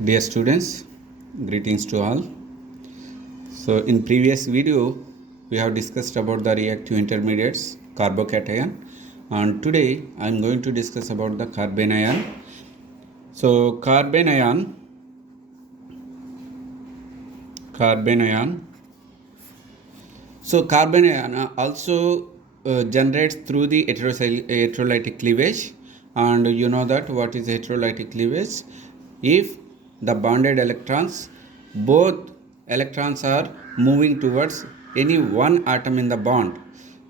Dear students, greetings to all. So in previous video, we have discussed about the reactive intermediates, carbocation, and today I am going to discuss about the carbanion. So carbanion So carbanion also generates through the heterolytic cleavage, and you know that what is heterolytic cleavage. If the bonded electrons, both electrons are moving towards any one atom in the bond,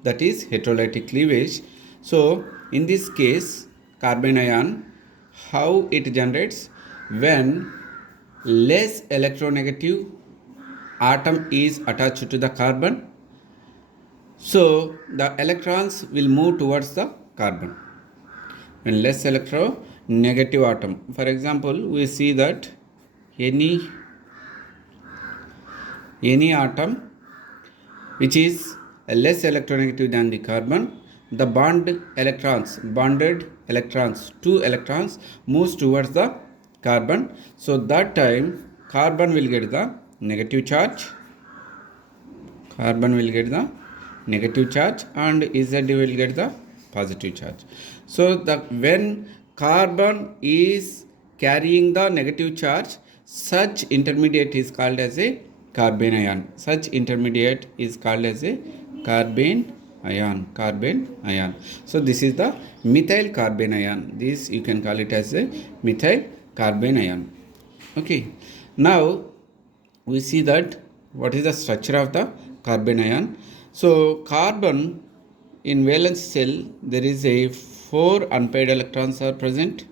that is heterolytic cleavage. So in this case, carbanion, how it generates when less electronegative atom is attached to the carbon, so the electrons will move towards the carbon. When less electronegative atom, for example, we see that any atom which is less electronegative than the carbon, the bonded electrons, 2 electrons moves towards the carbon. So that time carbon will get the negative charge, and Z will get the positive charge. So when carbon is carrying the negative charge, such intermediate is called as a carbanion. Carbanion. So this is the methyl carbanion. This you can call it as a methyl carbanion. Okay. Now we see that what is the structure of the carbanion. So carbon in valence shell, there is a 4 unpaired electrons are present,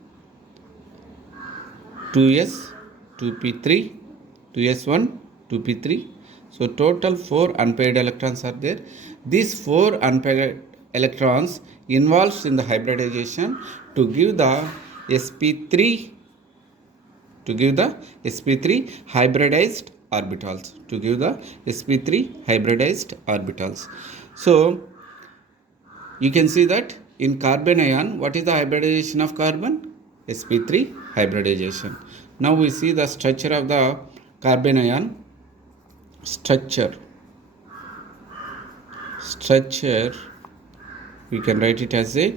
2s, 2p3, 2s1, 2p3. So total 4 unpaired electrons are there. These 4 unpaired electrons involves in the hybridization to give the sp3 hybridized orbitals. So you can see that in carbanion, what is the hybridization of carbon? sp3 hybridization. Now we see the structure of the carbanion. Structure we can write it as a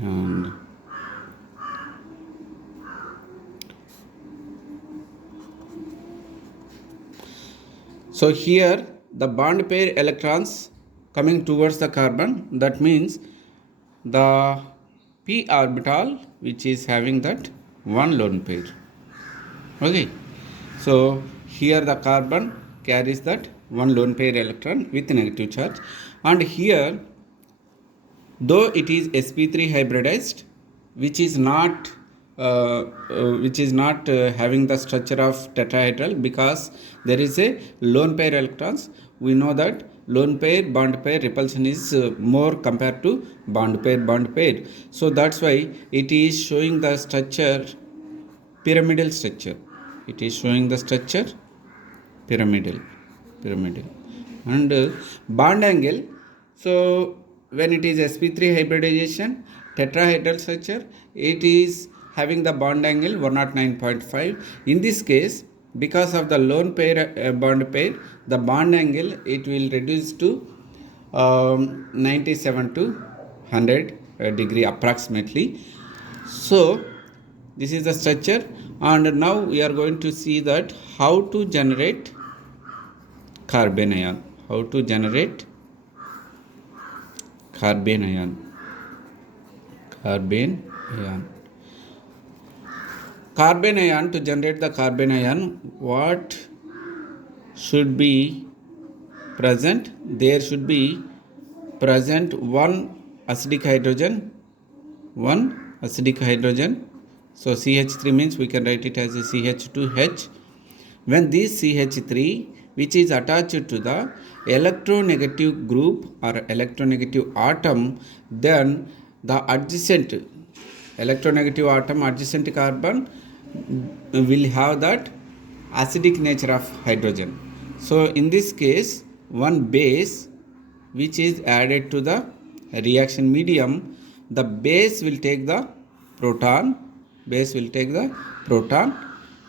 and so here the bond pair electrons coming towards the carbon, that means the p orbital which is having that one lone pair. Okay, so here the carbon carries that one lone pair electron with negative charge, and here though it is sp3 hybridized, which is not having the structure of tetrahedral, because there is a lone pair electrons. We know that lone pair bond pair repulsion is more compared to bond pair. So that's why it is showing the structure pyramidal structure. Pyramidal. And bond angle. So when it is sp3 hybridization, tetrahedral structure, it is having the bond angle 109.5. In this case, because of the lone pair bond pair, the bond angle it will reduce to 97 to 100 degree approximately. So this is the structure, and now we are going to see that how to generate carbanion. Carbanion. To generate the carbanion, what should be present? There should be present one acidic hydrogen. So CH3 means we can write it as a CH2H. When this CH3 which is attached to the electronegative group or electronegative atom, then the adjacent electronegative atom adjacent carbon will have that acidic nature of hydrogen. So in this case, one base which is added to the reaction medium, the base will take the proton,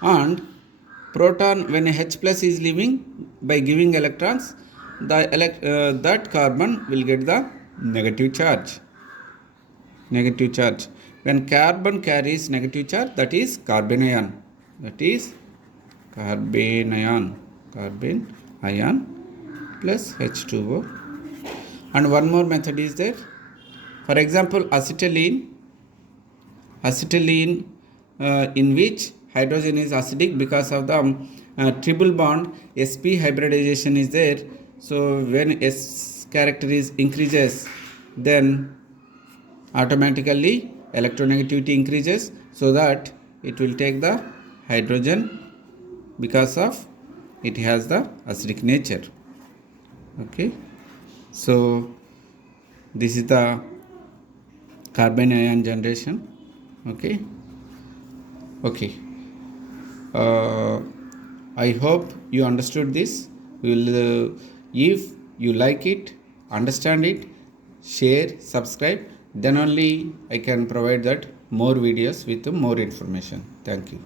and proton, when H plus is leaving, by giving electrons, that carbon will get the negative charge. When carbon carries negative charge, that is carbanion. Carbanion plus H2O. And one more method is there. For example, acetylene, in which hydrogen is acidic because of the triple bond sp hybridization is there. So when S character is increases, then automatically electronegativity increases, so that it will take the hydrogen because of it has the acidic nature. Okay, so this is the carbon ion generation. Okay. I hope you understood this. If you like it, understand it, share, subscribe, then only I can provide that more videos with more information. Thank you.